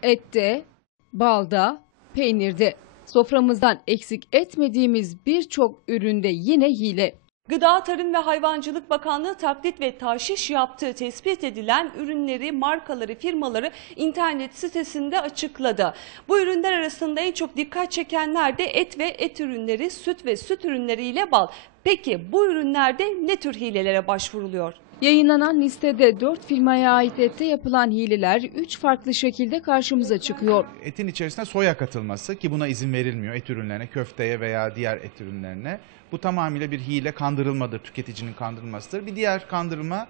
ette, balda, peynirde. Soframızdan eksik etmediğimiz birçok üründe yine hile. Gıda, Tarım ve Hayvancılık Bakanlığı taklit ve tahşiş yaptığı tespit edilen ürünleri, markaları, firmaları internet sitesinde açıkladı. Bu ürünler arasında en çok dikkat çekenler de et ve et ürünleri, süt ve süt ürünleri ile bal. Peki bu ürünlerde ne tür hilelere başvuruluyor? Yayınlanan listede 4 firmaya ait ette yapılan hileler 3 farklı şekilde karşımıza çıkıyor. Etin içerisine soya katılması ki buna izin verilmiyor et ürünlerine, köfteye veya diğer et ürünlerine. Bu tamamıyla bir hile, kandırılmadır, tüketicinin kandırılmasıdır. Bir diğer kandırma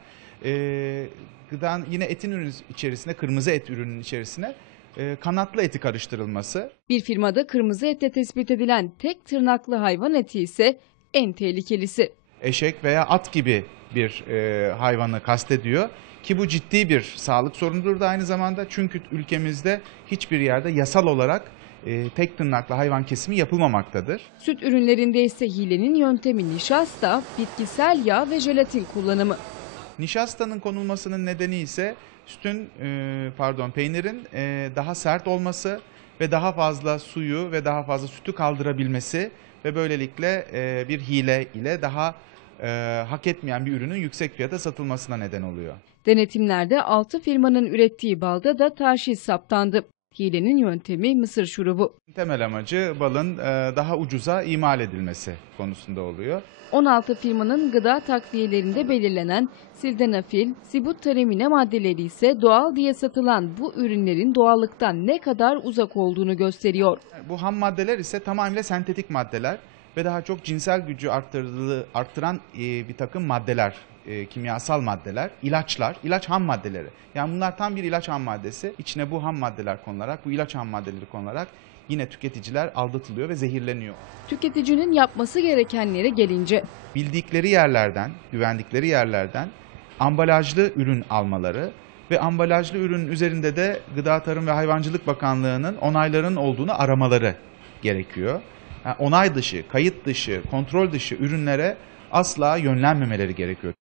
gıdanın yine etin ürün içerisine, kırmızı et ürünün içerisine kanatlı eti karıştırılması. Bir firmada kırmızı ette tespit edilen tek tırnaklı hayvan eti ise en tehlikelisi. Eşek veya at gibi bir hayvanı kastediyor ki bu ciddi bir sağlık sorunudur da aynı zamanda, çünkü ülkemizde hiçbir yerde yasal olarak tek tırnaklı hayvan kesimi yapılmamaktadır. Süt ürünlerinde ise hilenin yöntemi nişasta, bitkisel yağ ve jelatin kullanımı. Nişastanın konulmasının nedeni ise peynirin daha sert olması ve daha fazla suyu ve daha fazla sütü kaldırabilmesi ve böylelikle bir hile ile daha hak etmeyen bir ürünün yüksek fiyata satılmasına neden oluyor. Denetimlerde 6 firmanın ürettiği balda da tahşiş saptandı. Hilenin yöntemi mısır şurubu. Temel amacı balın daha ucuza imal edilmesi konusunda oluyor. 16 firmanın gıda takviyelerinde belirlenen sildenafil, sibutramine maddeleri ise doğal diye satılan bu ürünlerin doğallıktan ne kadar uzak olduğunu gösteriyor. Bu ham maddeler ise tamamıyla sentetik maddeler ve daha çok cinsel gücü arttıran bir takım maddeler, kimyasal maddeler, ilaçlar, ilaç ham maddeleri. Yani bunlar tam bir ilaç ham maddesi. İçine bu ham maddeler konularak, bu ilaç ham maddeleri konularak yine tüketiciler aldatılıyor ve zehirleniyor. Tüketicinin yapması gerekenlere gelince, bildikleri yerlerden, güvendikleri yerlerden ambalajlı ürün almaları ve ambalajlı ürünün üzerinde de Gıda, Tarım ve Hayvancılık Bakanlığı'nın onaylarının olduğunu aramaları gerekiyor. Yani onay dışı, kayıt dışı, kontrol dışı ürünlere asla yönlenmemeleri gerekiyor.